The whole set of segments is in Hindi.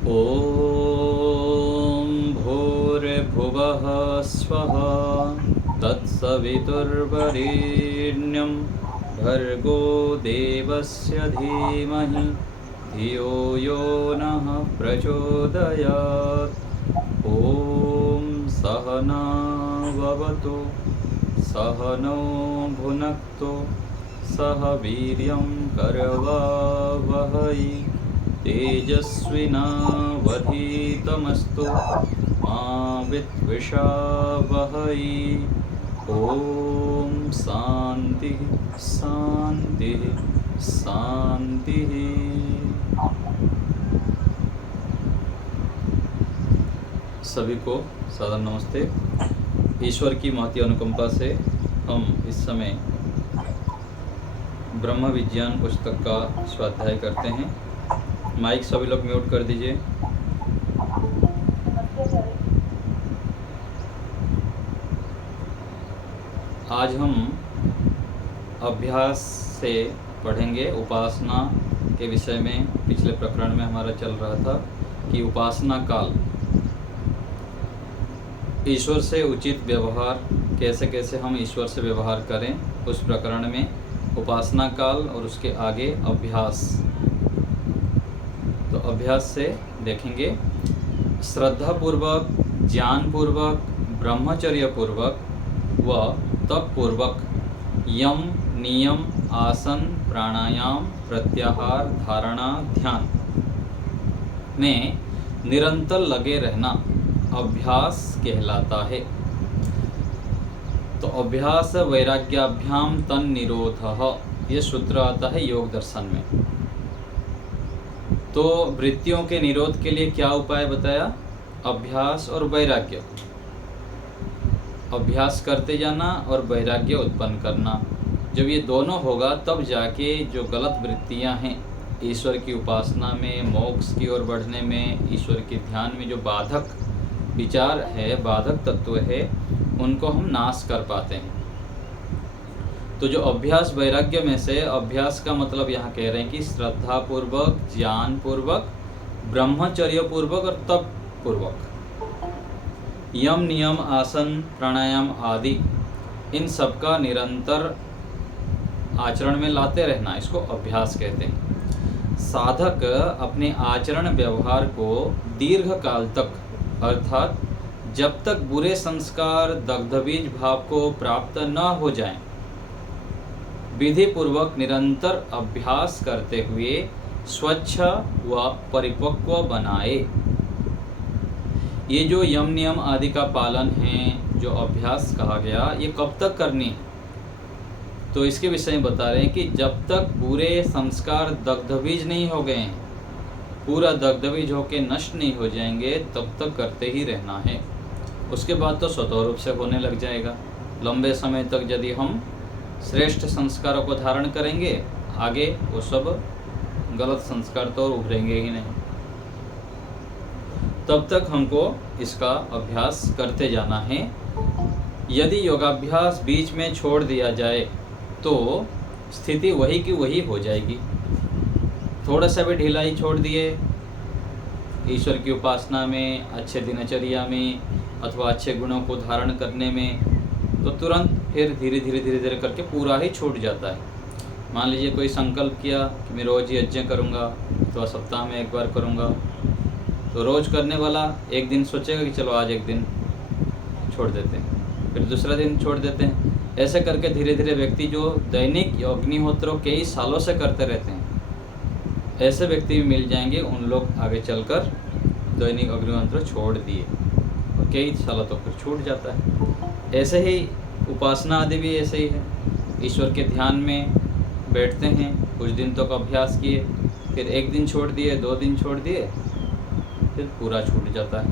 ॐ भूर्भुवः स्वः तत्सवितुर्वरेण्यं भर्गो देवस्य धीमहि धियो यो नः प्रचोदयात्। ॐ सहना भवतु सहनौ भुनक्तु सह वीर्यं करवावहै तेजस्विनावधीतमस्तु मा विद्विषावहै। ॐ शांति शांति शांति। सभी को सादर नमस्ते। ईश्वर की महती अनुकंपा से हम इस समय ब्रह्म विज्ञान पुस्तक का स्वाध्याय करते हैं। माइक सभी लोग म्यूट कर दीजिए। आज हम अभ्यास से पढ़ेंगे उपासना के विषय में। पिछले प्रकरण में हमारा चल रहा था कि उपासना काल, ईश्वर से उचित व्यवहार, कैसे कैसे हम ईश्वर से व्यवहार करें, उस प्रकरण में उपासना काल और उसके आगे अभ्यास। तो अभ्यास से देखेंगे श्रद्धापूर्वक, ज्ञानपूर्वक, ब्रह्मचर्यपूर्वक व तपपूर्वक यम, नियम, आसन, प्राणायाम, प्रत्याहार, धारणा, ध्यान में निरंतर लगे रहना अभ्यास कहलाता है। तो अभ्यास वैराग्याभ्याम तन निरोधः, ये सूत्र आता है योग दर्शन में। तो वृत्तियों के निरोध के लिए क्या उपाय बताया? अभ्यास और वैराग्य। अभ्यास करते जाना और वैराग्य उत्पन्न करना। जब ये दोनों होगा तब जाके जो गलत वृत्तियां हैं, ईश्वर की उपासना में, मोक्ष की ओर बढ़ने में, ईश्वर के ध्यान में जो बाधक विचार है, बाधक तत्व है, उनको हम नाश कर पाते हैं। तो जो अभ्यास वैराग्य में से, अभ्यास का मतलब यहाँ कह रहे हैं कि श्रद्धापूर्वक, ज्ञानपूर्वक, ब्रह्मचर्यपूर्वक और तपपूर्वक यम, नियम, आसन, प्राणायाम आदि इन सब का निरंतर आचरण में लाते रहना, इसको अभ्यास कहते हैं। साधक अपने आचरण व्यवहार को दीर्घ काल तक, अर्थात जब तक बुरे संस्कार, दग्धबीज भाव को प्राप्त न हो जाएं, विधि पूर्वक निरंतर अभ्यास करते हुए स्वच्छ व परिपक्व बनाए। ये जो यम, नियम आदि का पालन है, जो अभ्यास कहा गया, ये कब तक करनी है? तो इसके विषय में बता रहे हैं कि जब तक पूरे संस्कार दग्धबीज नहीं हो गए हैं, पूरा दग्धबीज होके नष्ट नहीं हो जाएंगे, तब तक करते ही रहना है। उसके बाद तो स्वतः रूप से होने लग जाएगा। लंबे समय तक यदि हम श्रेष्ठ संस्कारों को धारण करेंगे, आगे वो सब गलत संस्कार तो उभरेंगे ही नहीं। तब तक हमको इसका अभ्यास करते जाना है। यदि योगाभ्यास बीच में छोड़ दिया जाए तो स्थिति वही की वही हो जाएगी। थोड़ा सा भी ढिलाई छोड़ दिए ईश्वर की उपासना में, अच्छे दिनचर्या में, अथवा अच्छे गुणों को धारण करने में, तो तुरंत फिर धीरे धीरे करके पूरा ही छूट जाता है। मान लीजिए कोई संकल्प किया कि मैं रोज़ यज्ञ करूँगा, तो सप्ताह में एक बार करूँगा, तो रोज़ करने वाला एक दिन सोचेगा कि चलो आज एक दिन छोड़ देते हैं, फिर दूसरा दिन छोड़ देते हैं। ऐसे करके धीरे धीरे व्यक्ति जो दैनिक अग्निहोत्रों कई सालों से करते रहते हैं, ऐसे व्यक्ति भी मिल जाएंगे। उन लोग आगे चलकर दैनिक अग्निहोत्र छोड़ दिए और कई सालों तक फिर छूट जाता है। ऐसे ही उपासना आदि भी ऐसे ही है। ईश्वर के ध्यान में बैठते हैं, कुछ दिन तक अभ्यास किए, फिर एक दिन छोड़ दिए, 2 दिन छोड़ दिए, फिर पूरा छूट जाता है।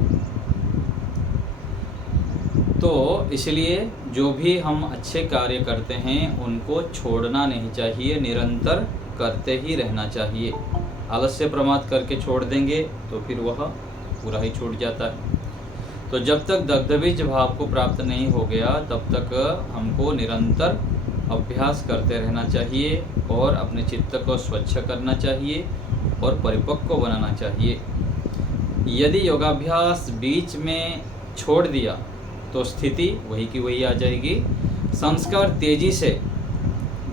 तो इसलिए जो भी हम अच्छे कार्य करते हैं उनको छोड़ना नहीं चाहिए, निरंतर करते ही रहना चाहिए। आलस्य प्रमाद करके छोड़ देंगे तो फिर वह पूरा ही छूट जाता है। तो जब तक दग्धबीज भाव को प्राप्त नहीं हो गया, तब तक हमको निरंतर अभ्यास करते रहना चाहिए और अपने चित्त को स्वच्छ करना चाहिए और परिपक्व बनाना चाहिए। यदि योगाभ्यास बीच में छोड़ दिया तो स्थिति वही की वही आ जाएगी। संस्कार तेजी से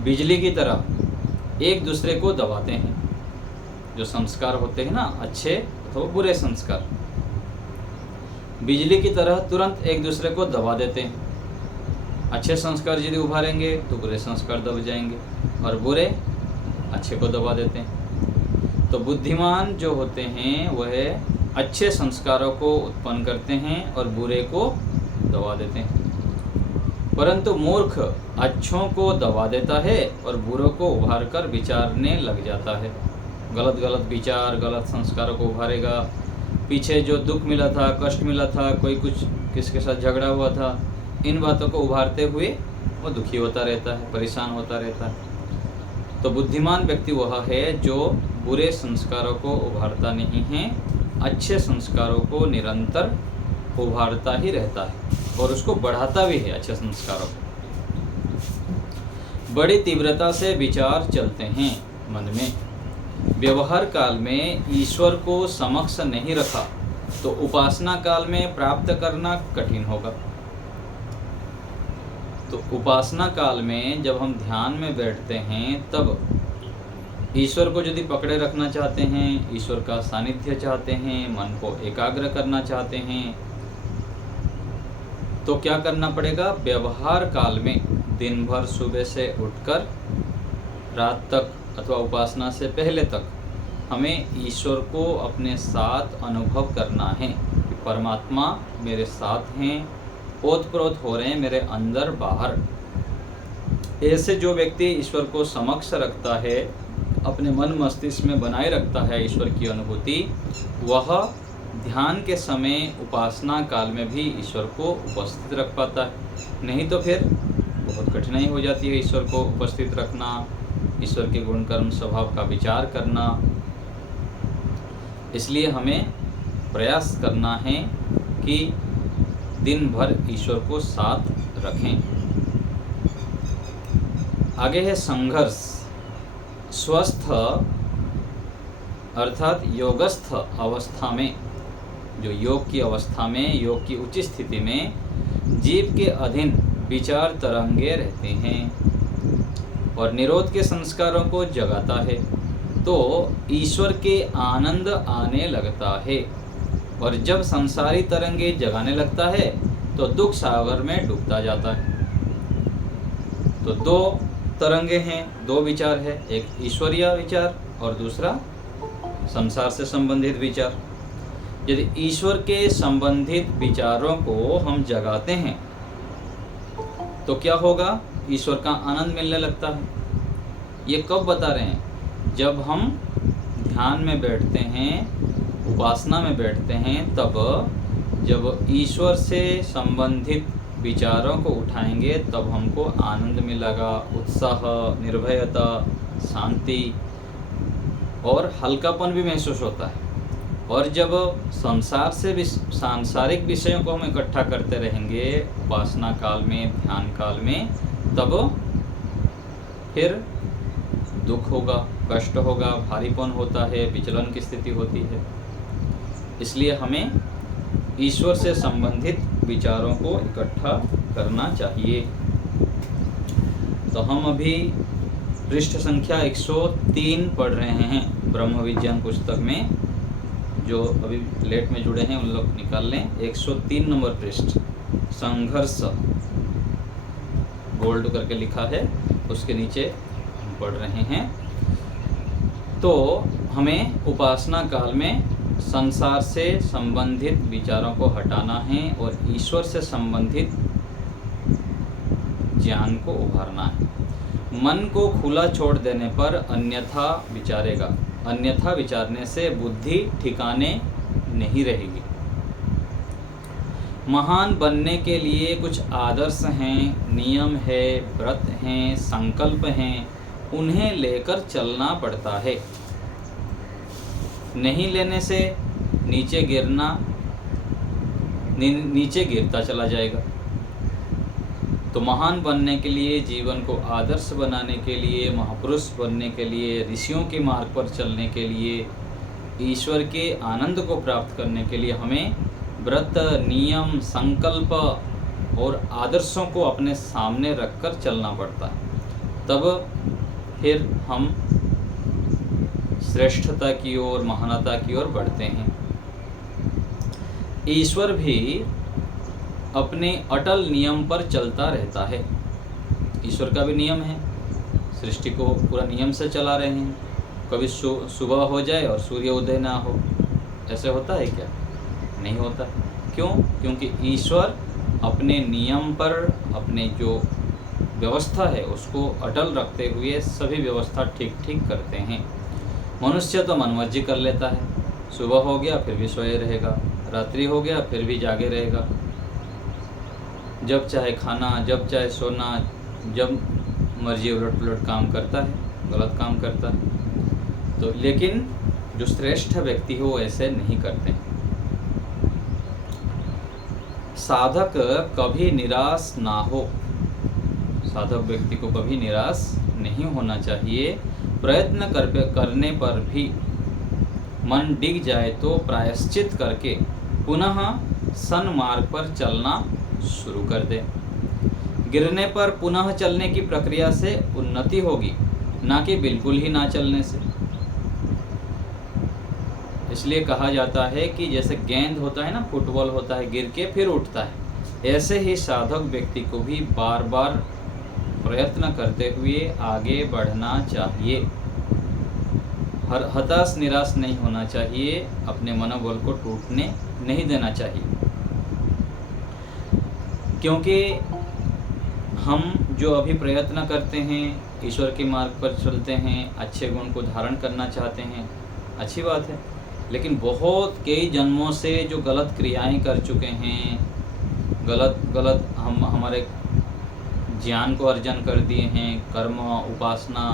बिजली की तरह एक दूसरे को दबाते हैं। जो संस्कार होते हैं ना, अच्छे अथवा बुरे संस्कार, बिजली की तरह तुरंत एक दूसरे को दबा देते हैं। अच्छे संस्कार यदि उभारेंगे तो बुरे संस्कार दब जाएंगे, और बुरे अच्छे को दबा देते हैं। तो बुद्धिमान जो होते हैं वह अच्छे संस्कारों को उत्पन्न करते हैं और बुरे को दबा देते हैं। परंतु मूर्ख अच्छों को दबा देता है और बुरों को उभार कर विचारने लग जाता है। गलत गलत विचार, गलत संस्कारों को उभारेगा। पीछे जो दुख मिला था, कष्ट मिला था, कोई कुछ किसके साथ झगड़ा हुआ था, इन बातों को उभारते हुए वो दुखी होता रहता है, परेशान होता रहता है। तो बुद्धिमान व्यक्ति वह है जो बुरे संस्कारों को उभारता नहीं है, अच्छे संस्कारों को निरंतर उभारता ही रहता है और उसको बढ़ाता भी है। अच्छे संस्कारों को बड़ी तीव्रता से विचार चलते हैं मन में। व्यवहार काल में ईश्वर को समक्ष नहीं रखा तो उपासना काल में प्राप्त करना कठिन होगा। तो उपासना काल में जब हम ध्यान में बैठते हैं तब ईश्वर को यदि पकड़े रखना चाहते हैं, ईश्वर का सानिध्य चाहते हैं, मन को एकाग्र करना चाहते हैं, तो क्या करना पड़ेगा? व्यवहार काल में दिन भर सुबह से उठकर रात तक अथवा उपासना से पहले तक हमें ईश्वर को अपने साथ अनुभव करना है कि परमात्मा मेरे साथ हैं, ओतप्रोत हो रहे हैं मेरे अंदर बाहर। ऐसे जो व्यक्ति ईश्वर को समक्ष रखता है, अपने मन मस्तिष्क में बनाए रखता है ईश्वर की अनुभूति, वह ध्यान के समय उपासना काल में भी ईश्वर को उपस्थित रख पाता है। नहीं तो फिर बहुत कठिनाई हो जाती है ईश्वर को उपस्थित रखना, ईश्वर के गुण कर्म स्वभाव का विचार करना। इसलिए हमें प्रयास करना है कि दिन भर ईश्वर को साथ रखें। आगे है संघर्ष। स्वस्थ अर्थात योगस्थ अवस्था में, जो योग की अवस्था में, योग की उच्च स्थिति में जीव के अधीन विचार तरंगे रहते हैं और निरोध के संस्कारों को जगाता है, तो ईश्वर के आनंद आने लगता है। और जब संसारी तरंगे जगाने लगता है तो दुख सागर में डूबता जाता है। तो दो तरंगे हैं, दो विचार है, एक ईश्वरीय विचार और दूसरा संसार से संबंधित विचार। यदि ईश्वर के संबंधित विचारों को हम जगाते हैं तो क्या होगा? ईश्वर का आनंद मिलने लगता है। ये कब बता रहे हैं? जब हम ध्यान में बैठते हैं, उपासना में बैठते हैं, तब जब ईश्वर से संबंधित विचारों को उठाएंगे तब हमको आनंद मिलेगा, उत्साह, निर्भयता, शांति और हल्कापन भी महसूस होता है। और जब संसार से सांसारिक विषयों को हम इकट्ठा करते रहेंगे उपासना काल में, ध्यान काल में, तब फिर दुख होगा, कष्ट होगा, भारीपन होता है, विचलन की स्थिति होती है। इसलिए हमें ईश्वर से संबंधित विचारों को इकट्ठा करना चाहिए। तो हम अभी पृष्ठ संख्या 103 पढ़ रहे हैं ब्रह्म विज्ञान पुस्तक में। जो अभी लेट में जुड़े हैं उन लोग निकाल लें। 103 नंबर पृष्ठ, संघर्ष बोल्ड करके लिखा है, उसके नीचे हम पढ़ रहे हैं। तो हमें उपासना काल में संसार से संबंधित विचारों को हटाना है और ईश्वर से संबंधित ज्ञान को उभारना है। मन को खुला छोड़ देने पर अन्यथा विचारेगा, अन्यथा विचारने से बुद्धि ठिकाने नहीं रहेगी। महान बनने के लिए कुछ आदर्श हैं, नियम है, व्रत हैं, संकल्प हैं, उन्हें लेकर चलना पड़ता है। नहीं लेने से नीचे गिरता चला जाएगा। तो महान बनने के लिए, जीवन को आदर्श बनाने के लिए, महापुरुष बनने के लिए, ऋषियों के मार्ग पर चलने के लिए ईश्वर के आनंद को प्राप्त करने के लिए हमें व्रत, नियम, संकल्प और आदर्शों को अपने सामने रखकर चलना पड़ता है। तब फिर हम श्रेष्ठता की ओर, महानता की ओर बढ़ते हैं। ईश्वर भी अपने अटल नियम पर चलता रहता है। ईश्वर का भी नियम है, सृष्टि को पूरा नियम से चला रहे हैं। कभी सुबह हो जाए और सूर्य उदय ना हो, ऐसे होता है क्या? नहीं होता। क्यों? क्योंकि ईश्वर अपने नियम पर, अपने जो व्यवस्था है उसको अटल रखते हुए सभी व्यवस्था ठीक ठीक करते हैं। मनुष्य तो मनमर्जी कर लेता है, सुबह हो गया फिर भी सोए रहेगा, रात्रि हो गया फिर भी जागे रहेगा, जब चाहे खाना, जब चाहे सोना, जब मर्जी उलट पुलट काम करता है, गलत काम करता है। तो लेकिन जो श्रेष्ठ व्यक्ति हो वो ऐसे नहीं करते। साधक कभी निराश ना हो, साधक व्यक्ति को कभी निराश नहीं होना चाहिए। प्रयत्न करने पर भी मन डिग जाए तो प्रायश्चित करके पुनः सन्मार्ग पर चलना शुरू कर दे। गिरने पर पुनः चलने की प्रक्रिया से उन्नति होगी, ना कि बिल्कुल ही ना चलने से। इसलिए कहा जाता है कि जैसे गेंद होता है ना, फुटबॉल होता है, गिर के फिर उठता है, ऐसे ही साधक व्यक्ति को भी बार बार प्रयत्न करते हुए आगे बढ़ना चाहिए। हताश निराश नहीं होना चाहिए, अपने मनोबल को टूटने नहीं देना चाहिए। क्योंकि हम जो अभी प्रयत्न करते हैं, ईश्वर के मार्ग पर चलते हैं, अच्छे गुण को धारण करना चाहते हैं, अच्छी बात है। लेकिन बहुत कई जन्मों से जो गलत क्रियाएं कर चुके हैं, गलत हम हमारे ज्ञान को अर्जन कर दिए हैं, कर्म, उपासना,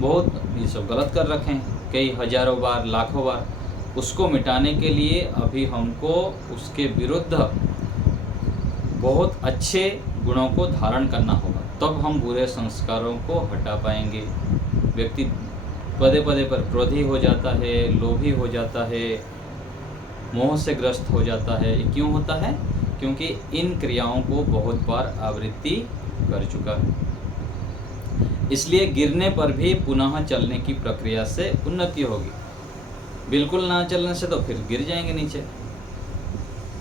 बहुत ये सब गलत कर रखे हैं कई हजारों बार, लाखों बार। उसको मिटाने के लिए अभी हमको उसके विरुद्ध बहुत अच्छे गुणों को धारण करना होगा, तब हम बुरे संस्कारों को हटा पाएंगे। व्यक्ति पदे पदे पर क्रोधी हो जाता है, लोभी हो जाता है, मोह से ग्रस्त हो जाता है। ये क्यों होता है? क्योंकि इन क्रियाओं को बहुत बार आवृत्ति कर चुका है। इसलिए गिरने पर भी पुनः चलने की प्रक्रिया से उन्नति होगी। बिल्कुल ना चलने से तो फिर गिर जाएंगे नीचे।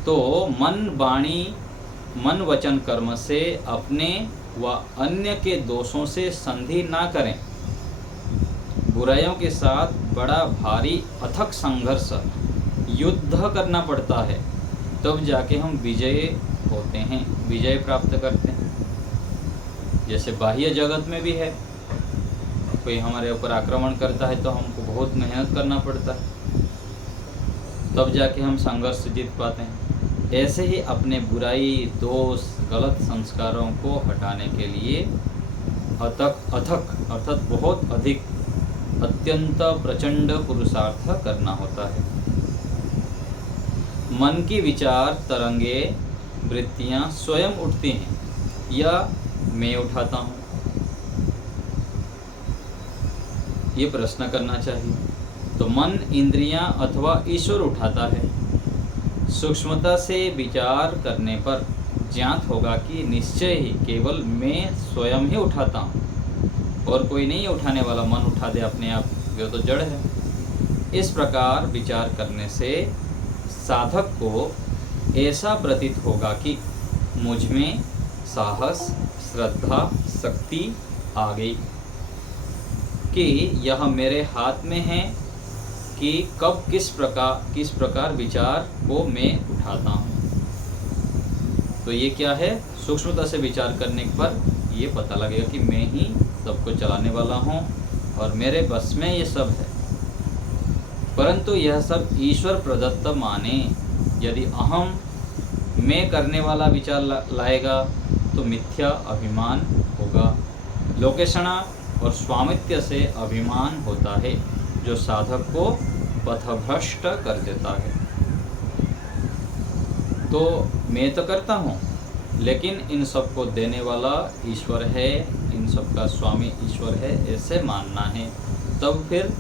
तो मन वचन कर्म से अपने व अन्य के दोषों से संधि ना करें। बुराइयों के साथ बड़ा भारी अथक संघर्ष, युद्ध करना पड़ता है, तब जाके हम विजयी होते हैं, विजय प्राप्त करते हैं। जैसे बाह्य जगत में भी है, कोई हमारे ऊपर आक्रमण करता है तो हमको बहुत मेहनत करना पड़ता है, तब जाके हम संघर्ष जीत पाते हैं। ऐसे ही अपने बुराई, दोष, गलत संस्कारों को हटाने के लिए अथक अर्थात बहुत अधिक, अत्यंत प्रचंड पुरुषार्थ करना होता है। मन की विचार तरंगे, वृत्तियाँ स्वयं उठती हैं या मैं उठाता हूँ, ये प्रश्न करना चाहिए। तो मन, इंद्रियां अथवा ईश्वर उठाता है। सूक्ष्मता से विचार करने पर ज्ञात होगा कि निश्चय ही केवल मैं स्वयं ही उठाता हूँ और कोई नहीं उठाने वाला। मन उठा दे अपने आप, जो तो जड़ है। इस प्रकार विचार करने से साधक को ऐसा प्रतीत होगा कि मुझ में साहस, श्रद्धा, शक्ति आ गई, कि यह मेरे हाथ में है कि कब किस प्रकार विचार को मैं उठाता हूँ। तो ये क्या है? सूक्ष्मता से विचार करने पर ये पता लगेगा कि मैं ही सबको चलाने वाला हूँ और मेरे बस में ये सब है। परंतु यह सब ईश्वर प्रदत्त माने। यदि अहम, मैं करने वाला विचार लाएगा तो मिथ्या अभिमान होगा। लोकेशणा और स्वामित्व से अभिमान होता है, जो साधक को पथभ्रष्ट कर देता है। तो मैं तो करता हूँ, लेकिन इन सब को देने वाला ईश्वर है, इन सब का स्वामी ईश्वर है, ऐसे मानना है। तब फिर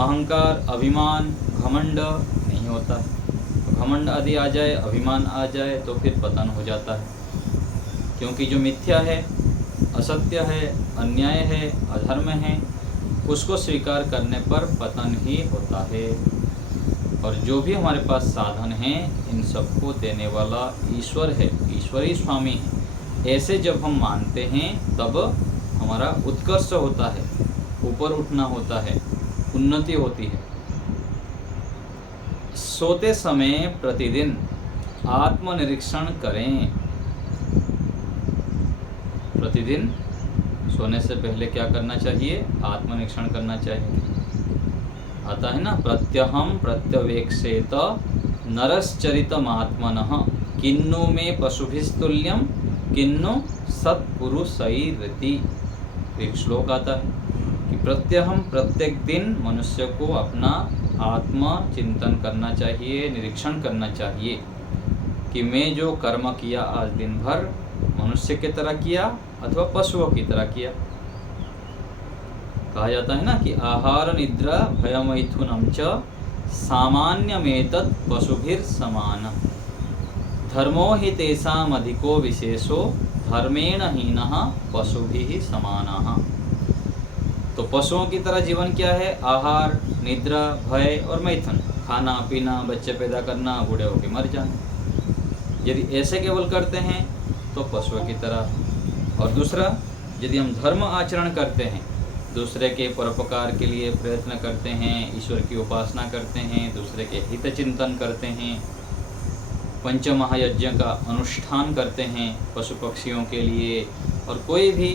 अहंकार, अभिमान, घमंड नहीं होता है। तो घमंड आदि आ जाए, अभिमान आ जाए तो फिर पतन हो जाता है, क्योंकि जो मिथ्या है, असत्य है, अन्याय है, अधर्म है, उसको स्वीकार करने पर पतन ही होता है। और जो भी हमारे पास साधन हैं, इन सबको देने वाला ईश्वर है, ईश्वरी स्वामी है। ऐसे जब हम मानते हैं तब हमारा उत्कर्ष होता है, ऊपर उठना होता है, उन्नति होती है। सोते समय प्रतिदिन आत्मनिरीक्षण करें। प्रतिदिन सोने से पहले क्या करना चाहिए? आत्मनिरीक्षण करना चाहिए। आता है ना, प्रत्यहम प्रत्यवेक्षेत नरश्चरितमात्मनः किन्नु में पशुभिस्तुल्यम किन्नु सत्पुरुषैरति। एक श्लोक आता है कि प्रत्यहम, प्रत्येक दिन मनुष्य को अपना आत्म चिंतन करना चाहिए, निरीक्षण करना चाहिए कि मैं जो कर्म किया आज दिन भर मनुष्य की तरह किया अथवा पशुओं की तरह किया। कहा जाता है ना कि आहार निद्रा भयमैथुनम च सामान्यमेतत् पशुभिर समान धर्मो हि तेषाम् अधिको विशेषो धर्मेण हीनः पशुभिः समानः। तो पशुओं की तरह जीवन क्या है? आहार, निद्रा, भय और मैथुन, खाना पीना, बच्चे पैदा करना, बूढ़े होकर मर जाना। यदि ऐसे केवल करते हैं तो पशुओं की तरह। और दूसरा, यदि हम धर्म आचरण करते हैं, दूसरे के परोपकार के लिए प्रयत्न करते हैं, ईश्वर की उपासना करते हैं, दूसरे के हित चिंतन करते हैं, पंचमहायज्ञ का अनुष्ठान करते हैं पशु पक्षियों के लिए, और कोई भी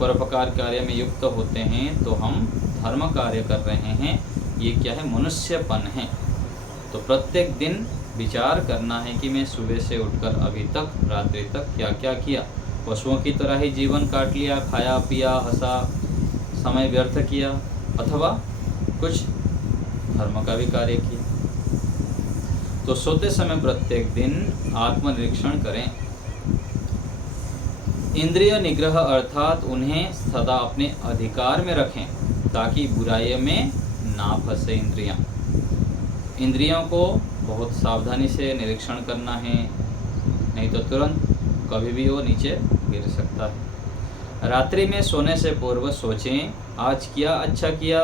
परोपकार कार्य में युक्त होते हैं, तो हम धर्म कार्य कर रहे हैं। ये क्या है? मनुष्यपन है। तो प्रत्येक दिन विचार करना है कि मैं सुबह से उठकर अभी तक, रात्रि तक क्या क्या किया। पशुओं की तरह ही जीवन काट लिया, खाया पिया, हंसा, समय व्यर्थ किया, अथवा कुछ धर्म का भी कार्य किया। तो सोते समय प्रत्येक दिन आत्मनिरीक्षण करें। इंद्रिय निग्रह अर्थात उन्हें सदा अपने अधिकार में रखें ताकि बुराई में ना फंसे। इंद्रियों को बहुत सावधानी से निरीक्षण करना है, नहीं तो तुरंत कभी भी वो नीचे गिर सकता है। रात्रि में सोने से पूर्व सोचें, आज क्या अच्छा किया,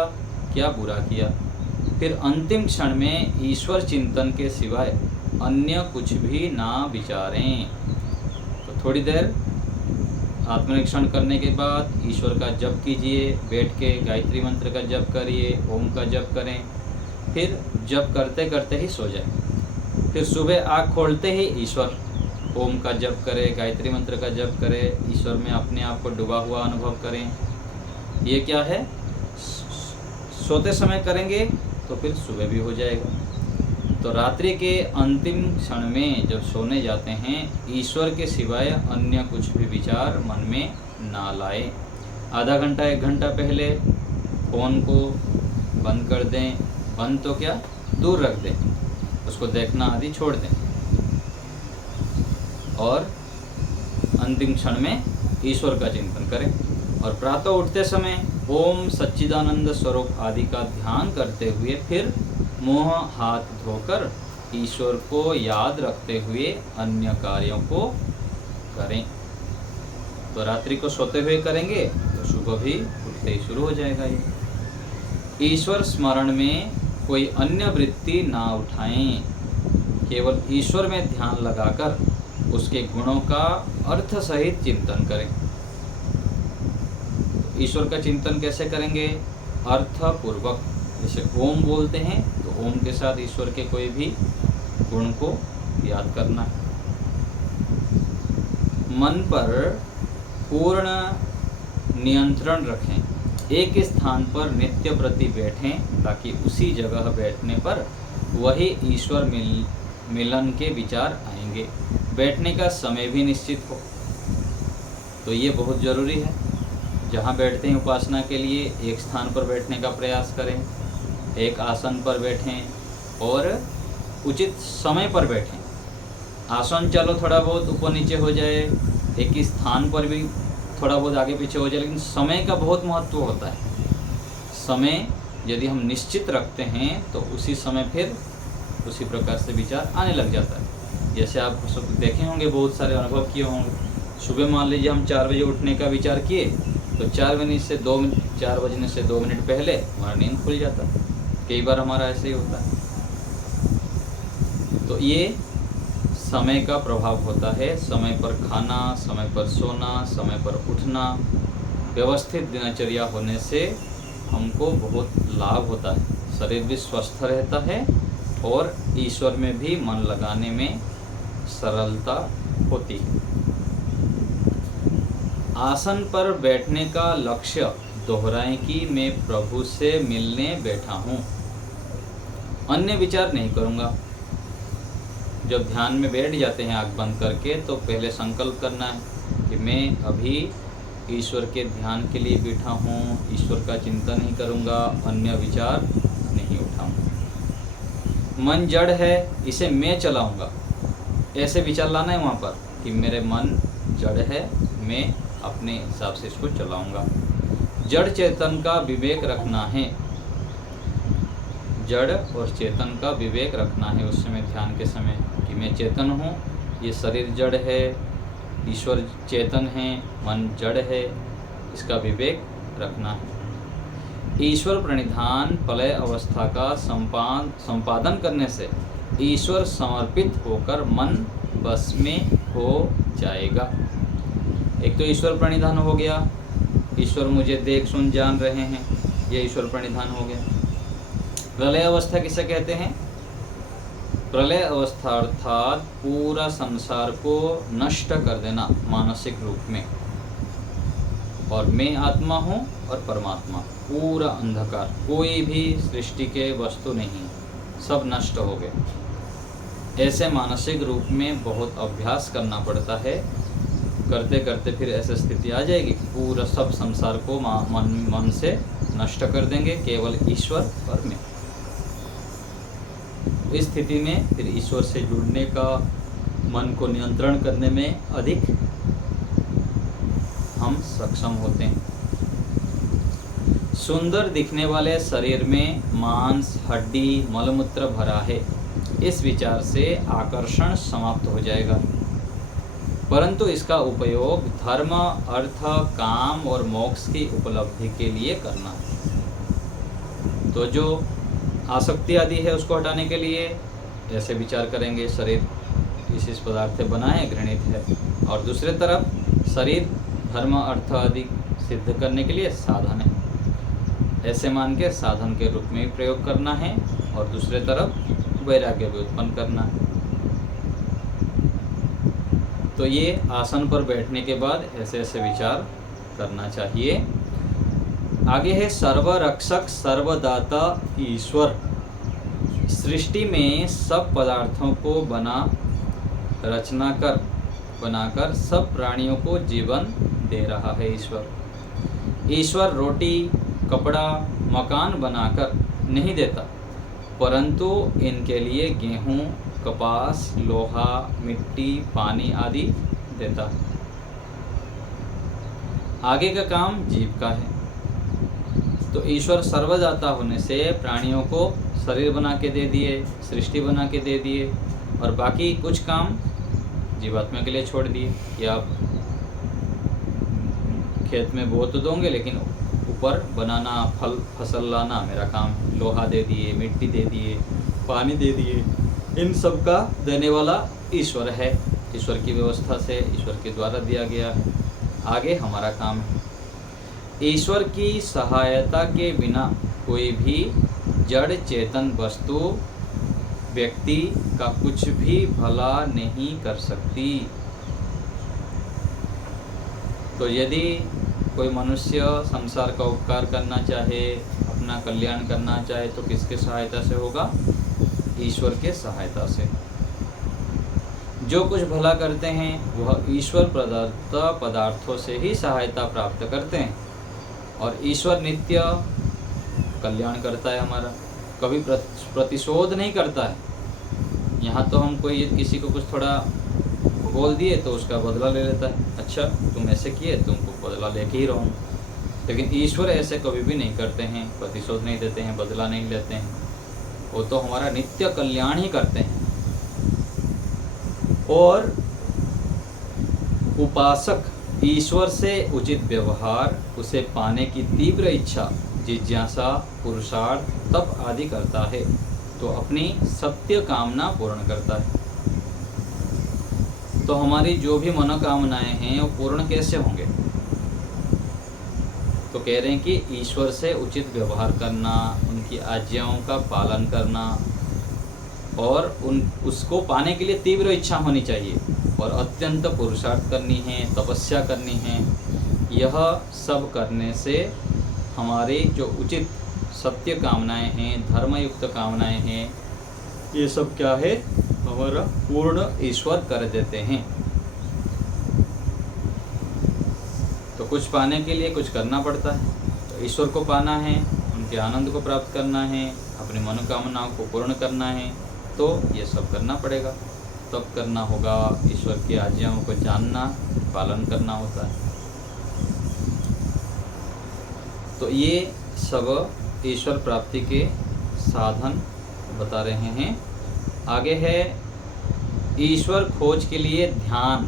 क्या बुरा किया। फिर अंतिम क्षण में ईश्वर चिंतन के सिवाय अन्य कुछ भी ना विचारें। तो थोड़ी देर आत्मनिरीक्षण करने के बाद ईश्वर का जप कीजिए, बैठ के गायत्री मंत्र का जप करिए, ओम का जप करें। फिर जप करते करते ही सो जाए। फिर सुबह आँख खोलते ही ईश्वर ओम का जप करें, गायत्री मंत्र का जप करें, ईश्वर में अपने आप को डूबा हुआ अनुभव करें। ये क्या है? सोते समय करेंगे तो फिर सुबह भी हो जाएगा। तो रात्रि के अंतिम क्षण में जब सोने जाते हैं, ईश्वर के सिवाय अन्य कुछ भी विचार मन में ना लाए। आधा घंटा 1 घंटा पहले फ़ोन को बंद कर दें, बंद तो क्या, दूर रख दें, उसको देखना आदि छोड़ दें। और अंतिम क्षण में ईश्वर का चिंतन करें। और प्रातः उठते समय ओम सच्चिदानंद स्वरूप आदि का ध्यान करते हुए फिर मुँह हाथ धोकर ईश्वर को याद रखते हुए अन्य कार्यों को करें। तो रात्रि को सोते हुए करेंगे तो सुबह भी उठते ही शुरू हो जाएगा। ये ईश्वर स्मरण में कोई अन्य वृत्ति ना उठाएं, केवल ईश्वर में ध्यान लगाकर उसके गुणों का अर्थ सहित चिंतन करें। ईश्वर का चिंतन कैसे करेंगे? अर्थपूर्वक। जैसे ओम बोलते हैं तो ओम के साथ ईश्वर के कोई भी गुण को याद करना है। मन पर पूर्ण नियंत्रण रखें। एक स्थान पर नित्य प्रति बैठें ताकि उसी जगह बैठने पर वही ईश्वर मिलन के विचार आएंगे। बैठने का समय भी निश्चित हो, तो ये बहुत ज़रूरी है। जहाँ बैठते हैं उपासना के लिए, एक स्थान पर बैठने का प्रयास करें, एक आसन पर बैठें और उचित समय पर बैठें। आसन चलो थोड़ा बहुत ऊपर नीचे हो जाए, एक ही स्थान पर भी थोड़ा बहुत आगे पीछे हो जाए, लेकिन समय का बहुत महत्व होता है। समय यदि हम निश्चित रखते हैं तो उसी समय फिर उसी प्रकार से विचार आने लग जाता है। जैसे आप सब देखे होंगे, बहुत सारे अनुभव किए होंगे। सुबह मान लीजिए हम 4 बजे उठने का विचार किए तो 4 बजने से 2 मिनट पहले हमारा नींद खुल जाता है। कई बार हमारा ऐसे ही होता है। तो ये समय का प्रभाव होता है। समय पर खाना, समय पर सोना, समय पर उठना, व्यवस्थित दिनचर्या होने से हमको बहुत लाभ होता है। शरीर भी स्वस्थ रहता है और ईश्वर में भी मन लगाने में सरलता होती है। आसन पर बैठने का लक्ष्य दोहराएं कि मैं प्रभु से मिलने बैठा हूँ, अन्य विचार नहीं करूँगा। जब ध्यान में बैठ जाते हैं आँख बंद करके, तो पहले संकल्प करना है कि मैं अभी ईश्वर के ध्यान के लिए बैठा हूँ, ईश्वर का चिंतन ही करूँगा, अन्य विचार नहीं उठाऊँगा। मन जड़ है, इसे मैं चलाऊँगा, ऐसे विचार लाना है वहाँ पर कि मेरे मन जड़ है, मैं अपने हिसाब से इसको चलाऊँगा। जड़ चेतन का विवेक रखना है, जड़ और चेतन का विवेक रखना है उस समय, ध्यान के समय, कि मैं चेतन हूँ, ये शरीर जड़ है, ईश्वर चेतन है, मन जड़ है, इसका विवेक रखना है। ईश्वर प्रणिधान प्रलय अवस्था का संपादन करने से ईश्वर समर्पित होकर मन बस में हो जाएगा। एक तो ईश्वर प्रणिधान हो गया, ईश्वर मुझे देख सुन जान रहे हैं, ये ईश्वर प्रणिधान हो गया। प्रलय अवस्था किसे कहते हैं? प्रलय अवस्था अर्थात पूरा संसार को नष्ट कर देना मानसिक रूप में, और मैं आत्मा हूँ और परमात्मा, पूरा अंधकार, कोई भी सृष्टि के वस्तु नहीं, सब नष्ट हो गए। ऐसे मानसिक रूप में बहुत अभ्यास करना पड़ता है। करते करते फिर ऐसी स्थिति आ जाएगी कि पूरा सब संसार को मन से नष्ट कर देंगे, केवल ईश्वर और मैं। इस स्थिति में फिर ईश्वर से जुड़ने का, मन को नियंत्रण करने में अधिक हम सक्षम होते हैं। सुंदर दिखने वाले शरीर में मांस, हड्डी, मलमूत्र भरा है, इस विचार से आकर्षण समाप्त हो जाएगा। परंतु इसका उपयोग धर्म, अर्थ, काम और मोक्ष की उपलब्धि के लिए करना है। तो जो आसक्ति आदि है उसको हटाने के लिए ऐसे विचार करेंगे, शरीर इस पदार्थ से बना है, घृणित है, और दूसरे तरफ शरीर धर्म, अर्थ आदि सिद्ध करने के लिए साधन है, ऐसे मान के साधन के रूप में भी प्रयोग करना है, और दूसरे तरफ वैराग्य भी उत्पन्न करना है। तो ये आसन पर बैठने के बाद ऐसे ऐसे विचार करना चाहिए। आगे है सर्वरक्षक सर्वदाता ईश्वर। सृष्टि में सब पदार्थों को बनाकर सब प्राणियों को जीवन दे रहा है ईश्वर। ईश्वर रोटी, कपड़ा, मकान बनाकर नहीं देता, परंतु इनके लिए गेहूँ, कपास, लोहा, मिट्टी, पानी आदि देता है। आगे का काम जीव का है। तो ईश्वर सर्वदाता होने से प्राणियों को शरीर बना के दे दिए, सृष्टि बना के दे दिए, और बाकी कुछ काम जीवात्मा के लिए छोड़ दिए कि आप खेत में बो तो दोगे, लेकिन ऊपर बनाना, फसल लाना मेरा काम है। लोहा दे दिए, मिट्टी दे दिए, पानी दे दिए, इन सब का देने वाला ईश्वर है। ईश्वर की व्यवस्था से, ईश्वर के द्वारा दिया गया है। आगे हमारा काम है। ईश्वर की सहायता के बिना कोई भी जड़ चेतन वस्तु, व्यक्ति का कुछ भी भला नहीं कर सकती। तो यदि कोई मनुष्य संसार का उपकार करना चाहे, अपना कल्याण करना चाहे, तो किसके सहायता से होगा? ईश्वर के सहायता से। जो कुछ भला करते हैं वह ईश्वर प्रदत्त पदार्थों से ही सहायता प्राप्त करते हैं, और ईश्वर नित्य कल्याण करता है हमारा, कभी प्रतिशोध नहीं करता है। यहाँ तो हम कोई किसी को कुछ थोड़ा बोल दिए तो उसका बदला ले लेता है। अच्छा तुम ऐसे किए, तुमको बदला लेके ही रहूँ। लेकिन ईश्वर ऐसे कभी भी नहीं करते हैं, प्रतिशोध नहीं देते हैं, बदला नहीं लेते हैं। वो तो हमारा नित्य कल्याण ही करते हैं। और उपासक ईश्वर से उचित व्यवहार, उसे पाने की तीव्र इच्छा, जिज्ञासा, पुरुषार्थ, तप आदि करता है तो अपनी सत्य कामना पूर्ण करता है। तो हमारी जो भी मनोकामनाएं हैं वो पूर्ण कैसे होंगे? तो कह रहे हैं कि ईश्वर से उचित व्यवहार करना, उनकी आज्ञाओं का पालन करना और उसको पाने के लिए तीव्र इच्छा होनी चाहिए और अत्यंत पुरुषार्थ करनी है, तपस्या करनी है। यह सब करने से हमारी जो उचित सत्य कामनाएं हैं, धर्मयुक्त कामनाएं हैं, ये सब क्या है? हमारा पूर्ण ईश्वर कर देते हैं। तो कुछ पाने के लिए कुछ करना पड़ता है। तो ईश्वर को पाना है, उनके आनंद को प्राप्त करना है, अपनी मनोकामनाओं को पूर्ण करना है, तो ये सब करना पड़ेगा। तब करना होगा, ईश्वर की आज्ञाओं को जानना, पालन करना होता है। तो ये सब ईश्वर प्राप्ति के साधन बता रहे हैं। आगे है ईश्वर खोज के लिए ध्यान।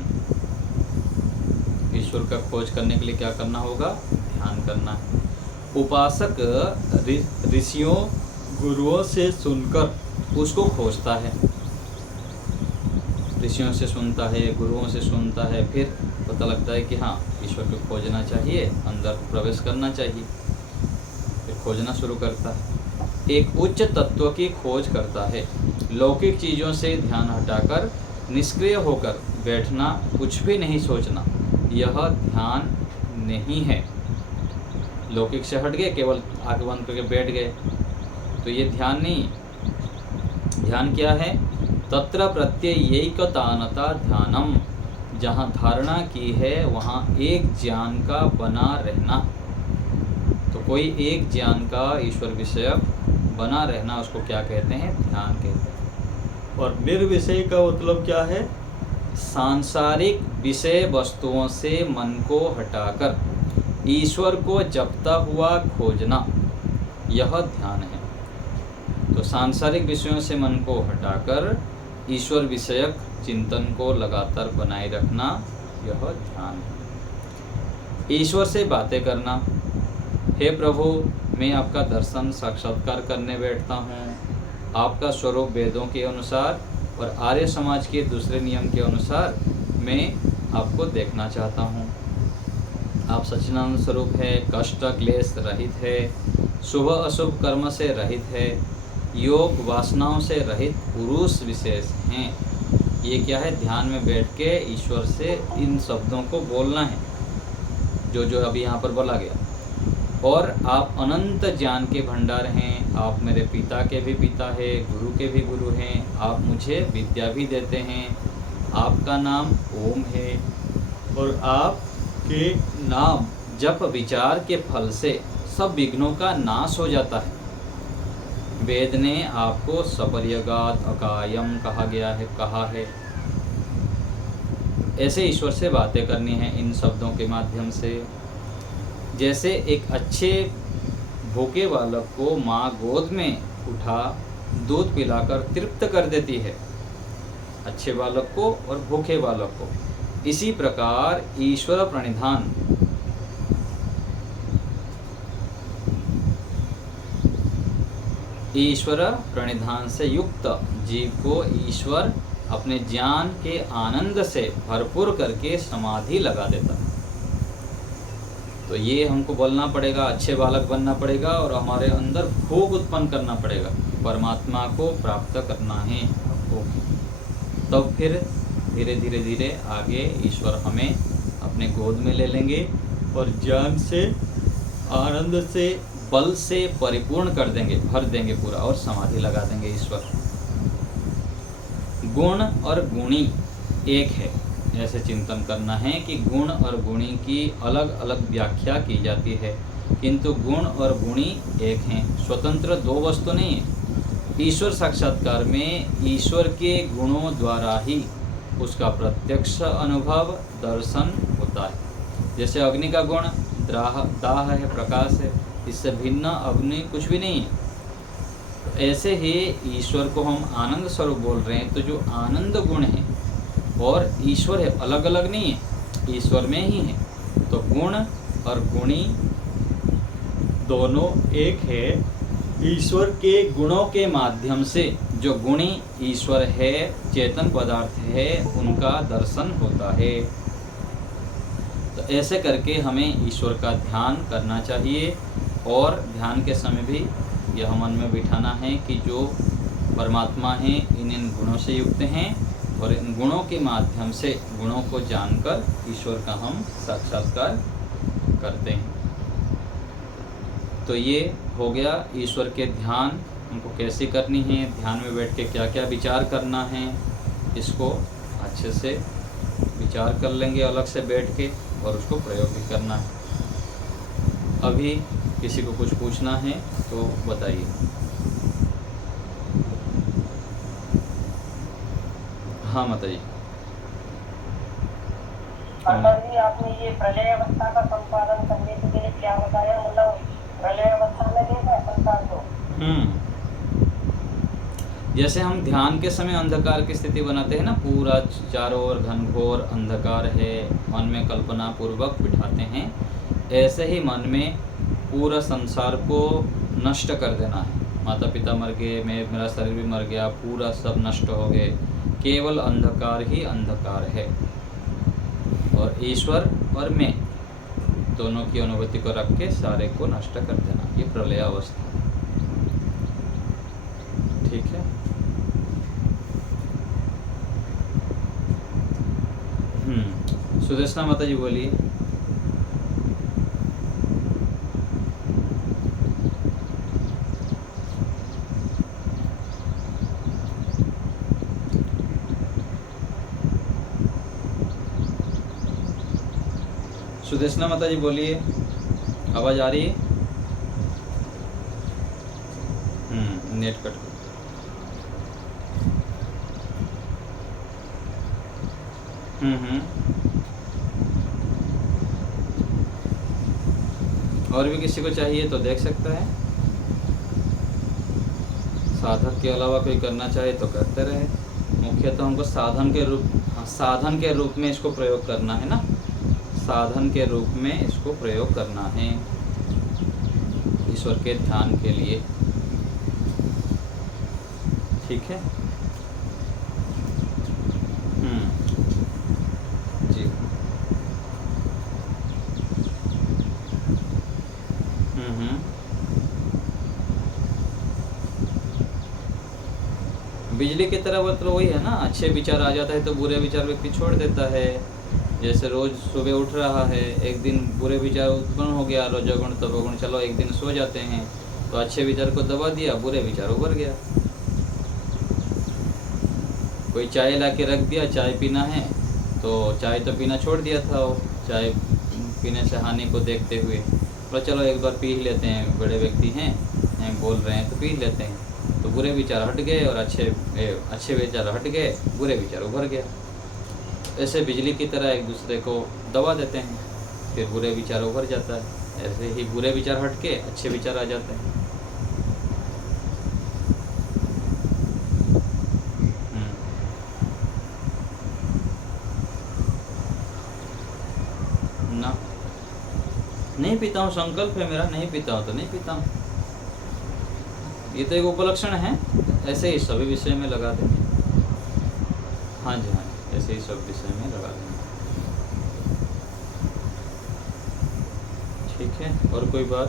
ईश्वर का खोज करने के लिए क्या करना होगा? ध्यान करना है। उपासक ऋषियों, गुरुओं से सुनकर उसको खोजता है। ऋषियों से सुनता है, गुरुओं से सुनता है, फिर पता लगता है कि हाँ, ईश्वर को खोजना चाहिए, अंदर प्रवेश करना चाहिए, फिर खोजना शुरू करता है। एक उच्च तत्व की खोज करता है। लौकिक चीज़ों से ध्यान हटाकर निष्क्रिय होकर बैठना, कुछ भी नहीं सोचना, यह ध्यान नहीं है। लौकिक से हट गए, केवल आंख बंद करके बैठ गए, तो ये ध्यान नहीं। ध्यान क्या है? तत्र प्रत्ययैकतानता ध्यानम। जहाँ धारणा की है वहाँ एक ज्ञान का बना रहना। तो कोई एक ज्ञान का ईश्वर विषयक बना रहना, उसको क्या कहते हैं? ध्यान कहते हैं। और निर्विषय का मतलब क्या है? सांसारिक विषय वस्तुओं से मन को हटाकर ईश्वर को जपता हुआ खोजना, यह ध्यान है। तो सांसारिक विषयों से मन को हटाकर ईश्वर विषयक चिंतन को लगातार बनाए रखना, यह ध्यान है। ईश्वर से बातें करना। हे प्रभु, मैं आपका दर्शन साक्षात्कार करने बैठता हूँ। आपका स्वरूप वेदों के अनुसार और आर्य समाज के दूसरे नियम के अनुसार मैं आपको देखना चाहता हूँ। आप सच्चिदानंद स्वरूप है, कष्ट क्लेश रहित है, शुभ अशुभ कर्म से रहित है, योग वासनाओं से रहित पुरुष विशेष हैं। ये क्या है? ध्यान में बैठ के ईश्वर से इन शब्दों को बोलना है, जो जो अभी यहाँ पर बोला गया। और आप अनंत ज्ञान के भंडार हैं। आप मेरे पिता के भी पिता है, गुरु के भी गुरु हैं। आप मुझे विद्या भी देते हैं। आपका नाम ओम है और आपके नाम जप विचार के फल से सब विघ्नों का नाश हो जाता है। वेद ने आपको सपर्यगात अकायम कहा है। ऐसे ईश्वर से बातें करनी है इन शब्दों के माध्यम से। जैसे एक अच्छे भूखे बालक को माँ गोद में उठा दूध पिलाकर तृप्त कर देती है, अच्छे बालक को और भूखे बालक को, इसी प्रकार ईश्वर प्रणिधान से युक्त जीव को ईश्वर अपने ज्ञान के आनंद से भरपूर करके समाधि लगा देता है। तो ये हमको बोलना पड़ेगा, अच्छे बालक बनना पड़ेगा और हमारे अंदर भोग उत्पन्न करना पड़ेगा। परमात्मा को प्राप्त करना है आपको। तब फिर धीरे धीरे धीरे आगे ईश्वर हमें अपने गोद में ले लेंगे और ज्ञान से, आनंद से, बल से परिपूर्ण कर देंगे, भर देंगे पूरा और समाधि लगा देंगे ईश्वर। गुण और गुणी एक है, ऐसे चिंतन करना है कि गुण और गुणी की अलग अलग व्याख्या की जाती है, किंतु गुण और गुणी एक हैं, स्वतंत्र दो वस्तु नहीं है। ईश्वर साक्षात्कार में ईश्वर के गुणों द्वारा ही उसका प्रत्यक्ष अनुभव, दर्शन होता है। जैसे अग्नि का गुण दाह है, प्रकाश है, इससे भिन्न अग्नि कुछ भी नहीं है। तो ऐसे ही ईश्वर को हम आनंद स्वरूप बोल रहे हैं, तो जो आनंद गुण है और ईश्वर है अलग अलग नहीं है, ईश्वर में ही है। तो गुण और गुणी दोनों एक है। ईश्वर के गुणों के माध्यम से जो गुणी ईश्वर है, चेतन पदार्थ है, उनका दर्शन होता है। तो ऐसे करके हमें ईश्वर का ध्यान करना चाहिए और ध्यान के समय भी यह मन में बिठाना है कि जो परमात्मा हैं इन गुणों से युक्त हैं और इन गुणों के माध्यम से गुणों को जानकर ईश्वर का हम साक्षात्कार करते हैं। तो ये हो गया ईश्वर के ध्यान, उनको कैसे करनी है, ध्यान में बैठ के क्या क्या विचार करना है, इसको अच्छे से विचार कर लेंगे अलग से बैठ के और उसको प्रयोग भी करना है। अभी किसी को कुछ पूछना है तो बताइए। हाँ माताजी। जी, आपने ये प्रलय अवस्था का संपादन करने के लिए क्या बताया, मतलब प्रलय अवस्था में देखा संसार को। जैसे हम ध्यान के समय अंधकार की स्थिति बनाते हैं ना, पूरा चारों ओर घनघोर अंधकार है, मन में कल्पना पूर्वक बिठाते हैं, ऐसे ही मन में पूरा संसार को नष्ट कर देना है। माता पिता मर गए, मेरा शरीर भी मर गया, पूरा सब नष्ट हो गए, केवल अंधकार ही अंधकार है। और ईश्वर और मैं दोनों की अनुभूति को रख के सारे को नष्ट कर देना, ये प्रलय अवस्था। ठीक है। सुदेशना माता जी बोलिए। सुदेशना माता जी बोलिए, आवाज आ रही है? Net cut. और भी किसी को चाहिए तो देख सकता है। साधक के अलावा कोई करना चाहे तो करते रहे। मुख्यतः हमको साधन के रूप में इसको प्रयोग करना है ना, साधन के रूप में इसको प्रयोग करना है ईश्वर के ध्यान के लिए। ठीक है। जी। बिजली की तरह मतलब वही है ना, अच्छे विचार आ जाता है तो बुरे विचार व्यक्ति छोड़ देता है। जैसे रोज सुबह उठ रहा है, एक दिन बुरे विचार उत्पन्न हो गया, रजोगुण तमोगुण, चलो एक दिन सो जाते हैं तो अच्छे विचार को दबा दिया, बुरे विचार उभर गया। कोई चाय ला के रख दिया, चाय पीना है तो चाय तो पीना छोड़ दिया था, वो चाय पीने से हानि को देखते हुए, तो चलो एक बार पी ही लेते हैं, बड़े व्यक्ति हैं बोल रहे हैं तो पी लेते हैं, तो बुरे विचार हट गए और अच्छे विचार हट गए, बुरे विचार उभर गया। ऐसे बिजली की तरह एक दूसरे को दबा देते हैं, फिर बुरे विचार उभर जाता है। ऐसे ही बुरे विचार हट के अच्छे विचार आ जाते हैं। ना, नहीं पीता हूँ, संकल्प है मेरा, नहीं पीता हूँ तो नहीं पीता हूँ, ये तो एक उपलक्षण है। ऐसे ही सभी विषय में लगा देंगे। हाँ जी, हाँ जी, ऐसे ही सब विषय में लगा देंगे। ठीक है। और कोई बात?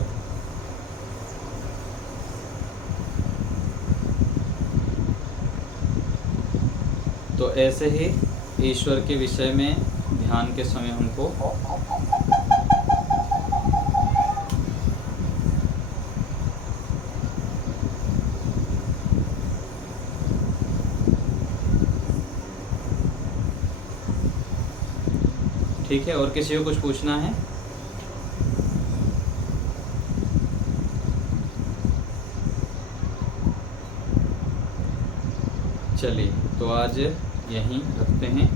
तो ऐसे ही ईश्वर के विषय में ध्यान के समय हमको ठीक है। और किसी को कुछ पूछना है? चलिए, तो आज यहीं रखते हैं।